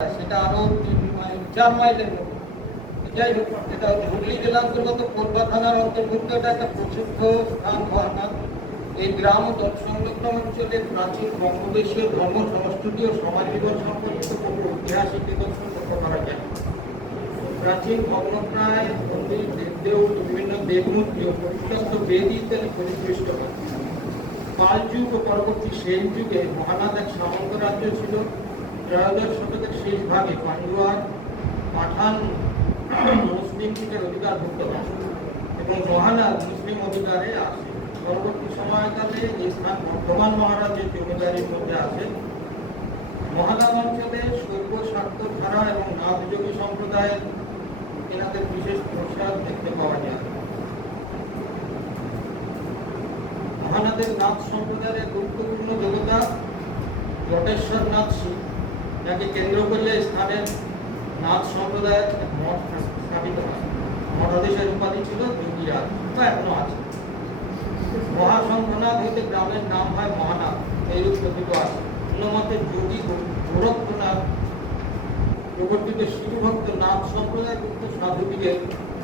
সেটা চার মাইলের মতো। যাই হোক, এটা হুগলি থানার অন্তর্ভুক্ত, এটা একটা প্রসিদ্ধ স্থান এই গ্রাম ও প্রাচীন বঙ্গদেশীয় ধর্ম, সংস্কৃতি ও সমাজ জীবন সম্পর্কিত ঐতিহাসিক নিদর্শন লক্ষ্য করা যায় প্রাচীন ভগ্নপ্রায় মন্দির দেবদেও বিভিন্ন দেবমূর্তি ও বেদি ইত্যাদি হয়। পাল যুগ ও পরবর্তী সেন যুগে মহানাদ এক সামন্ত রাজ্য ছিল। ত্রয়োদশ শতকের শেষ ভাগে পান্ডুয়ার পাঠান মুসলিম যুগের অধিকারভুক্ত হয় এবং মহানাদ মুসলিম অধিকারে আসে। পরবর্তী সময়কালে এই স্থান মহারাজের জমিদারির মধ্যে আসে। মহানাদ অঞ্চলে শৈব স্বার্থ ধারা এবং নাথযোগী সম্প্রদায়ের এনাদের বিশেষ প্রসাদ দেখতে পাওয়া যায়। মহানাদের নাথ সম্প্রদায়ের গুরুত্বপূর্ণ দেবতা জটেশ্বর নাথ শিব যাকে কেন্দ্র করলে স্থানের নাথ সম্প্রদায়ের মঠ স্থাপিত হয়। মঠাধীশের উপাধি ছিল যোগীরাজ বা এখনও আছে। মহাসংঘনাথ হইতে গ্রামের নাম হয় মহানাথ, এইরূপ কথিত আছে। অন্যমতে যোগী গোরক্ষনাথ, প্রবর্তিত শিবভক্ত নাথ সম্প্রদায় সাধুদিগের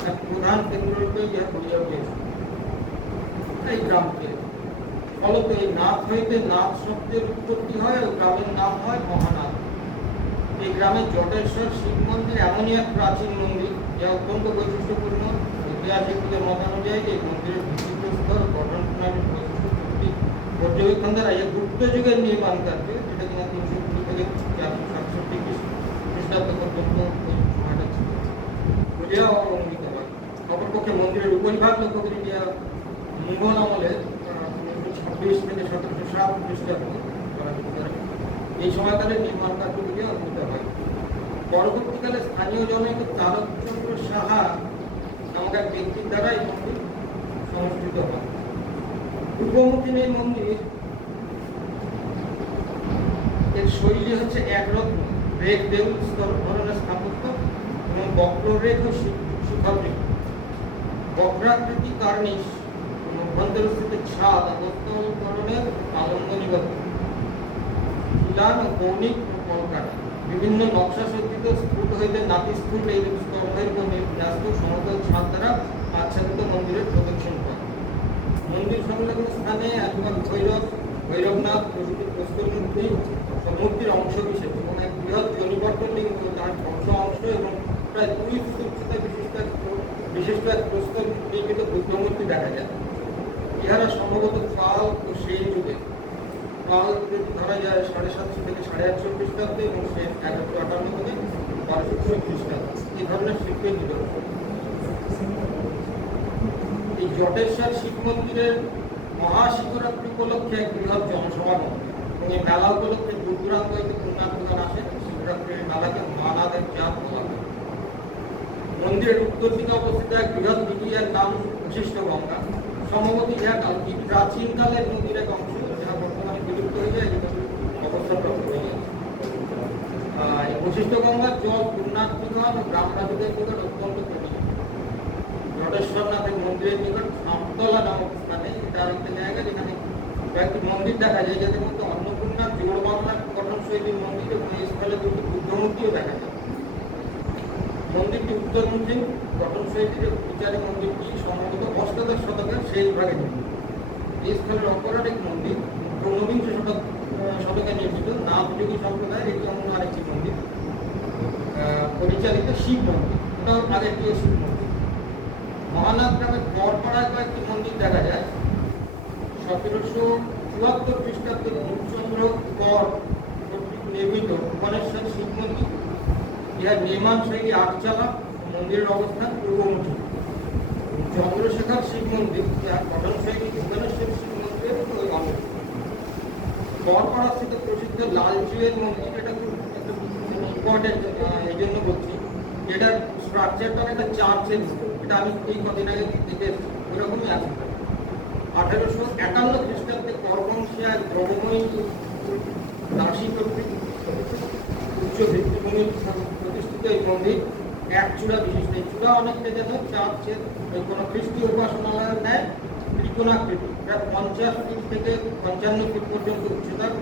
এক প্রধান কেন্দ্ররূপে ইহা করিয়া এই গ্রামকে। ফলত এই নাথ হইতে নাথ শব্দের উৎপত্তি হয় ও গ্রামের নাম হয় মহানাথ। এই গ্রামে জটেশ্বর, শিব মন্দির এমনই এক প্রাচীন মন্দির যা অত্যন্ত বৈশিষ্ট্যপূর্ণ। ঐতিহাসিকদের মতানুযায়ী এই মন্দিরের ভিত্তিপ্রস্তর, গঠন প্রণালী বৈশিষ্ট্য চুক্তি পর্যবেক্ষণ দ্বারা এই গুপ্ত যুগের নির্মাণ কার্য যেটা কিনা তিনশো কুড়ি থেকে চারশো সাতষট্টি খ্রিস্টাব্দ পর্যন্ত ওই সময়টা ছিল। অবলম্বিত হয় অপরপক্ষে মন্দিরের উপরিভাগ লক্ষ্য করে দিয়া মুঘল আমলে ছাব্বিশ থেকে সতেরোশো সাত খ্রিস্টাব্দ। এই সময়কালে নির্মাণ কার্যগুলি পরবর্তীকালে স্থানীয় জনৈক তারকচন্দ্র সাহা নামক এক ব্যক্তির দ্বারা এই মন্দির সংস্কৃত হয়। পূর্বমুখী এই মন্দির এর শৈলী হচ্ছে একরকম রেখ দেউল ধরনের স্থাপত্য এবং বক্ররেখ ও শিখররেখ বক্রাকৃতি কার্নিশ অভ্যন্তরস্থিত ছাদ নিবন্ধন খিলান ও কৌণিক কলকাট বিভিন্ন নকশা সজ্জিত স্ফুট হইতে নাতি স্ফুট এই স্তম্ভের উপর ন্যস্ত সমতল ছাদ দ্বারা আচ্ছাদিত মন্দিরের প্রদক্ষিণ করে। মন্দির সংলগ্ন স্থানে একবার ভৈরব, ভৈরবনাথ প্রভৃতি প্রস্তর মূর্তি মূর্তির অংশ বিশেষ এবং এক বৃহৎ জনিবর্ত লিঙ্গ যার ধ্বংস অংশ এবং প্রায় দুই উচ্চতা বিশিষ্ট বিশিষ্ট এক প্রস্তর নির্মিত বুদ্ধ মূর্তি দেখা যায়। ইহারা সম্ভবত পাল ও সেই যুগে। সাড়ে থেকে আটশো খ্রিস্টাব্দে এবং থেকে এই জটেশ্বর শিব মন্দিরের মহাশিবরাত্রি উপলক্ষে এক বৃহৎ জনসমাগম এবং এই মেলা উপলক্ষে দূর দূরান্ত হইতে পুণ্যার্থগণ আসেন শিবরাত্রির মেলাকে মহানাদের চাঁদ বলা হয়। মন্দিরের উত্তর দিকে অবস্থিত এক বৃহৎ দিঘিয়ার নাম বশিষ্ঠ গঙ্গা। সম্ভবত ইহা কাল প্রাচীনকালের নদীর এক অংশ যাহা বর্তমানে বিলুপ্ত হয়ে যায় যেটা অবস্থাপ্রাপ্ত হয়ে গেছে জটেশ্বরনাথের মন্দিরের নিকট আমতলা নামক স্থানে এটা আর মন্দির এবং এই স্থলে দুটি বুদ্ধ দেখা যায় মন্দিরটি উত্তরমুখী গঠন শৈলীর বিচারে মন্দিরটি সম্ভবত অষ্টাদশ শতকের শেষ ভাগে এই স্থলের অপর মন্দির ঊনবিংশ শতক নির্মিত নামযোগী সম্প্রদায়ের এটি অন্য আরেকটি মন্দির পরিচালিত শিব মন্দির। ওটাও আগেরটিও শিব মন্দির। মহানাথ গ্রামে পরপাড়ায় কয়েকটি মন্দির দেখা যায়। সতেরোশো চুয়াত্তর খ্রিস্টাব্দে ধূপচন্দ্র কর কর্তৃক নির্মিত ভুবনেশ্বর শিব মন্দির। ইহার নির্মাণ শৈলী আটচালা, মন্দিরের অবস্থান পূর্বমুখী চন্দ্রশেখর শিব মন্দির, যার গঠন শৈলী ভুবনেশ্বর শিব মন্দিরের ওই অংশ বরপাড়া স্থিত প্রসিদ্ধ লালচুয়ের মন্দির, এটা খুব ইম্পর্টেন্ট এই জন্য বলছি। এটার স্ট্রাকচারটা একটা চার্চের এটা আমি এই কদিন আগে দেখে ওইরকমই আছে। আঠেরোশো একান্ন খ্রিস্টাব্দে করবংশিয়ায় দ্রবময়ী দাসী কর্তৃক উচ্চ ভিত্তিভূমির প্রতিষ্ঠিত এই মন্দির। এক চূড়া বিশিষ্ট। এই চূড়া অনেকটা যেন চার্চের কোনো খ্রিস্টীয় উপাসনালয়ের ন্যায় ত্রিকোণাকৃতি। প্রায় পঞ্চাশ ফিট থেকে পঞ্চান্ন ফিট পর্যন্ত উচ্চতার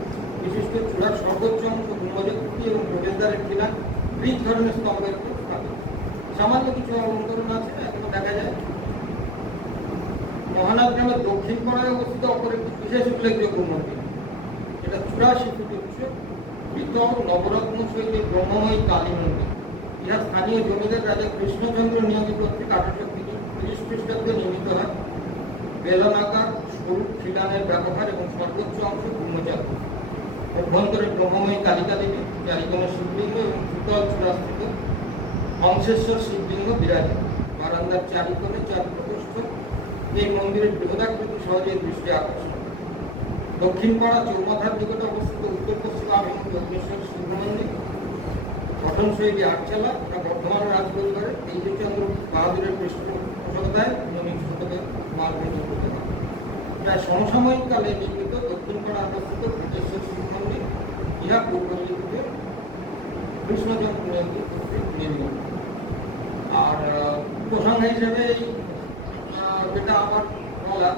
বিশিষ্ট চূড়ার সর্বোচ্চ অংশ ব্রহ্মযুক্তি এবং প্রবেশদ্বারের কিনার গ্রিক ধরনের স্তম্ভের উপর স্থাপিত। সামান্য কিছু অলঙ্করণ আছে, এখনও দেখা যায়। মহানাথ গ্রামের দক্ষিণ পাড়ায় অবস্থিত অপর একটি বিশেষ উল্লেখযোগ্য মন্দির। এটা চুরাশি ফুট উচ্চ বৃত নবরত্ন শৈলীর ব্রহ্মময়ী কালী মন্দির। ইহা স্থানীয় জমিদার রাজা কৃষ্ণচন্দ্র নিয়মিত কর্তৃক আঠারোশো তিরিশ খ্রিস্টাব্দে নির্মিত হয়। বেলনাকার সরু খিলানের ব্যবহার এবং সর্বোচ্চ অংশ ব্রহ্মচার অভ্যন্তরে ব্রহ্মময়ী কালিকা দেবী চারিকোণ শিবলিঙ্গ এবং ভূতল চূড়াস্থিত হংসেশ্বর শিবলিঙ্গ বিরাজে বারান্দার চারিকোণে চার প্রকোষ্ঠ এই মন্দিরের বৃহদাকৃতি সহজে দৃষ্টি আকর্ষণ। দক্ষিণ পাড়া চৌমাথার নিকটে অবস্থিত উত্তর পশ্চিম আভিমুখী অগ্নেশ্বর শিব মন্দির। গঠনশৈলী আটচালা এটা বর্ধমান রাজপরিবারের তেজচন্দ্র বাহাদুরের পৃষ্ঠপোষকতায় উনিশ শতকে মালভূমি প্রতিমা প্রায় সমসাময়িক কালে নির্মিত দক্ষিণ পাড়া অবস্থিত ভূতেশ্বর শিব মন্দির ইহা পূর্বলিখিত কৃষ্ণচন্দ্র মন্দির নির্মিত আর প্রসঙ্গ হিসেবে যেটা আমার বলা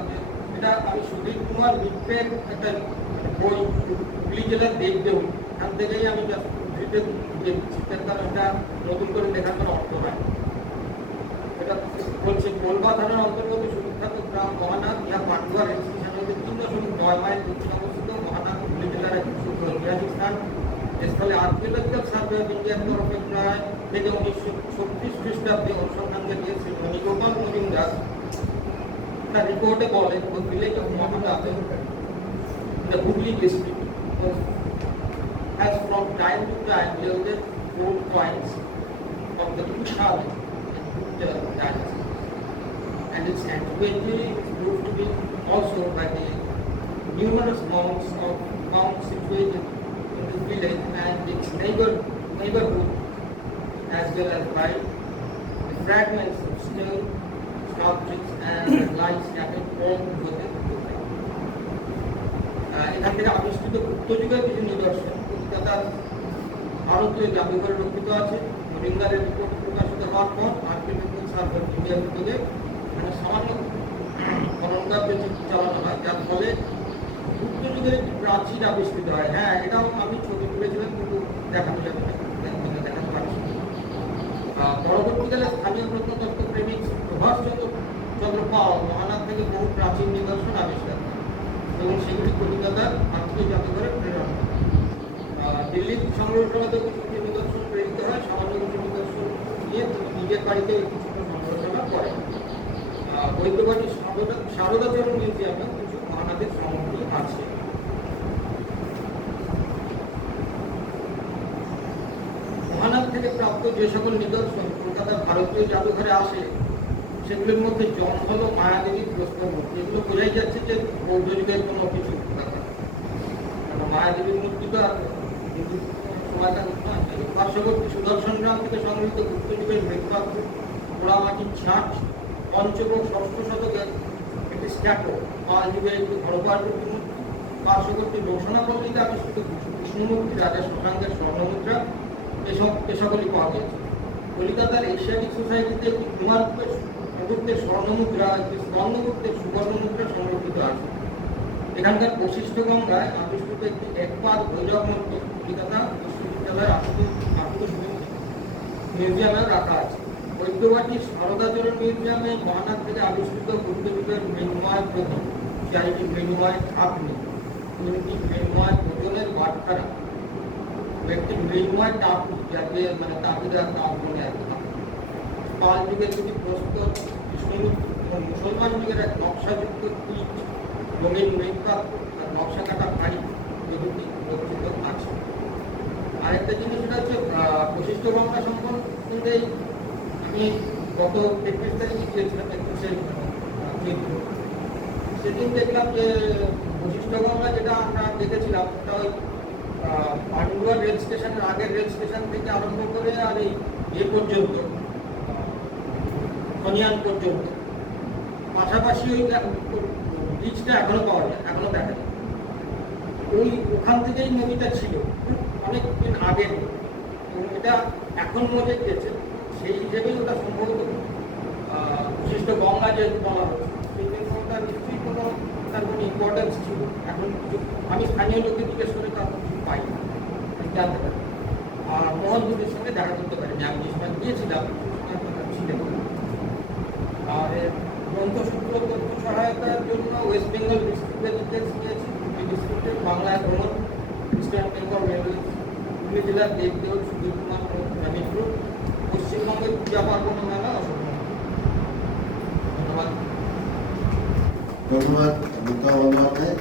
এটা আমি সুধীর কুমার মিত্রের একটা বই হুগলি জেলার দেবদেউ এখান থেকেই আমি এটা নতুন করে লেখার কোনো অর্থ হয় এটা বলছে কোলবা থানার অন্তর্গত গ্রাম মহানাথ ইহা পাটুয়া রেল স্টেশন হতে নয় মাইল দক্ষিণ অবস্থিত মহানাথ হুগলি জেলার এক ঐতিহাসিক স্থান স্থলে আর্কিওলজিক্যাল সার্ভে অফ ইন্ডিয়ার তরফে প্রায় থেকে উনিশশো ছত্রিশ খ্রিস্টাব্দে অনুসন্ধান শ্রী মণিগোপাল মজুমদার তার রিপোর্টে village of Mohammed in the Hooghly district was, has from time to time yielded gold coins of the Kushal and Gupta dynasty. And its antiquity is proved to be also by the numerous mounds of mounds situated in the village and its neighbor, neighborhood as well as by the fragments of stone sculptures and light scattered all over the program. আহ, এখান থেকে আবিষ্কৃত গুপ্তযুগের কিছু নিদর্শন কলকাতার ভারতীয় জাদুঘরে রক্ষিত আছে মরিঙ্গারের রিপোর্ট প্রকাশিত হওয়ার পর আর্কিটেকচার সার্ভে অফ ইন্ডিয়ার উদ্যোগে মানে সামান্য খনন কার্য চালানো হয় যার ফলে গুপ্ত একটি আবিষ্কৃত হয় হ্যাঁ এটাও আমি ছবি তুলেছিলাম কিন্তু দেখানো যাবে না দেখ- দেখাতে পারছি পরবর্তীকালে স্থানীয় প্রত্নতত্ত্ব প্রেমিক প্রভাষ চন্দ্র পাল মহানাথ থেকে বহু প্রাচীন নিদর্শন আবিষ্কার এবং সেগুলি কলিকাতার ভারতীয় জাদুঘরে প্রেরণ দিল্লির সংগ্রহশালা কিছু নিদর্শন প্রেরিত হয় সামান্য নিজের বাড়িতে বৈদ্যবাটী সারদা সারদাচরণ মিউজিয়ামে কিছু মহানাথের সামগ্রী আছে। মহানাথ থেকে প্রাপ্ত যে সকল নিদর্শন কলকাতার ভারতীয় জাদুঘরে আসে, সেগুলোর মধ্যে জঙ্গল ও মায়াদেবীর প্রস্তর মূর্তি। এগুলো বোঝাই যাচ্ছে যে বৌদ্ধ যুগের কোনো কিছু মায়াদেবীর মূর্তি তো আর হিন্দু সময়কার পার্শ্ববর্তী সুদর্শন গ্রাম থেকে সংগৃহীত গুপ্ত যুগের মৃৎপাত্র পোড়ামাটির ছাঁচ পঞ্চম ষষ্ঠ শতকের একটি স্ট্যাটো পাল যুগের একটি হরপার মূর্তি পার্শ্ববর্তী রোশনাপল্লীতে আবিষ্কৃত কৃষ্ণমূর্তি রাজা শশাঙ্কের স্বর্ণমুদ্রা এসব এ পাওয়া গেছে কলিকাতার এশিয়াটিক সোসাইটিতে একটি কুমারগুপ্তের গুপ্তের স্বর্ণমুদ্রা, একটি স্বর্ণগুপ্তের সুবর্ণমুদ্রা সংরক্ষিত আছে। এখানকার বশিষ্ঠ গঙ্গায় আবিষ্কৃত একটি একপাত ভৈরব মূর্তি কলিকাতা বিশ্ববিদ্যালয়ের আশুত আশুতোষ মিউজিয়ামেও রাখা আছে। ঐক্যবাটী সারদাচরণ মিউজিয়ামে মহানাথ থেকে আবিষ্কৃত বুদ্ধযুগের মৃন্ময় প্রথম চারিটি মৃন্ময় থাকনি তিনটি মৃন্ময় ওজনের বাটখারা। একটি মৃন্ময় টাপু যাকে মানে তাপিরা তাপ বলে আর। পাল যুগের দুটি প্রস্তর মুসলমান যুগের এক নকশাযুক্ত ইট রঙিন মৃৎপাত্র আর নকশা কাটা বাড়ি প্রভৃতি রক্ষিত আছে। আরেকটা জিনিস সেটা হচ্ছে আহ, বশিষ্ঠ গঙ্গা আমি গত তেত্রিশ তারিখে গিয়েছিলাম একুশে চিত্র সেদিন দেখলাম যে বশিষ্ঠ গঙ্গা যেটা আমরা দেখেছিলাম, ওটা ওই পান্ডুয়া রেল স্টেশনের আগের রেল স্টেশন থেকে আরম্ভ করে আর এই এ পর্যন্ত, খনিয়ান পর্যন্ত। পাশাপাশি ওই বীজটা এখনও পাওয়া যায়, এখনও দেখা যায়। ওই ওখান থেকেই নদীটা ছিল অনেক দিন আগে এটা এখন মজে গেছে। সেই হিসেবেই ওটা সম্ভবত বিশিষ্ট গঙ্গা যে বলা সেই নিশ্চয়ই কোনো তার কোনো ইম্পর্টেন্স ছিল। এখন আমি স্থানীয় লোককে জিজ্ঞেস করে তার কিছু পাই না। জানতে পারি। আর মোহনদুদের সঙ্গে দেখা করতে পারি। আমি গিয়েছিলাম সেই ছিলেন আর গ্রন্থসূত্র তথ্য সহায়তার জন্য ওয়েস্ট বেঙ্গল ডিস্ট্রিক্টের নিয়েছি ডিস্ট্রিক্টের বাংলায় ভ্রমণ ইস্টার্ন বেঙ্গল রেলওয়ে হুগলি জেলার দেবদেউল সুধীর কুমার পশ্চিমবঙ্গের পূজা পার্বণ মেলা ধন্যবাদ। ধন্যবাদ বন্দ্যোপাধ্যায়।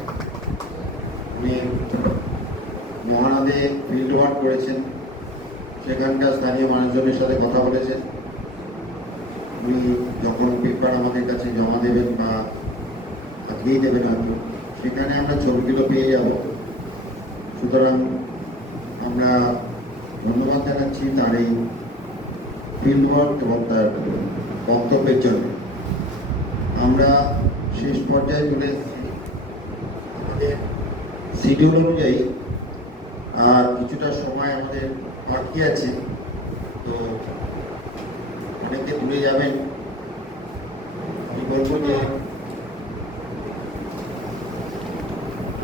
উনি মহানাদে ফিল্ড ওয়ার্ক করেছেন। সেখানকার স্থানীয় মানুষজনের সাথে কথা বলেছেন। উনি যখন পেপার আমাদের কাছে জমা দেবেন বা আজকেই দেবেন হয়তো সেখানে আমরা ছবিগুলো পেয়ে যাব। সুতরাং আমরা ধন্যবাদ জানাচ্ছি তার এই ফিল্ড ওয়ার্ক এবং তার বক্তব্যের জন্য। আমরা শেষ পর্যায়ে চলে আমাদের শিডিউল অনুযায়ী আর কিছুটা সময় আমাদের বাকি আছে, তো অনেকে ঘুরে যাবেন। আমি বলব যে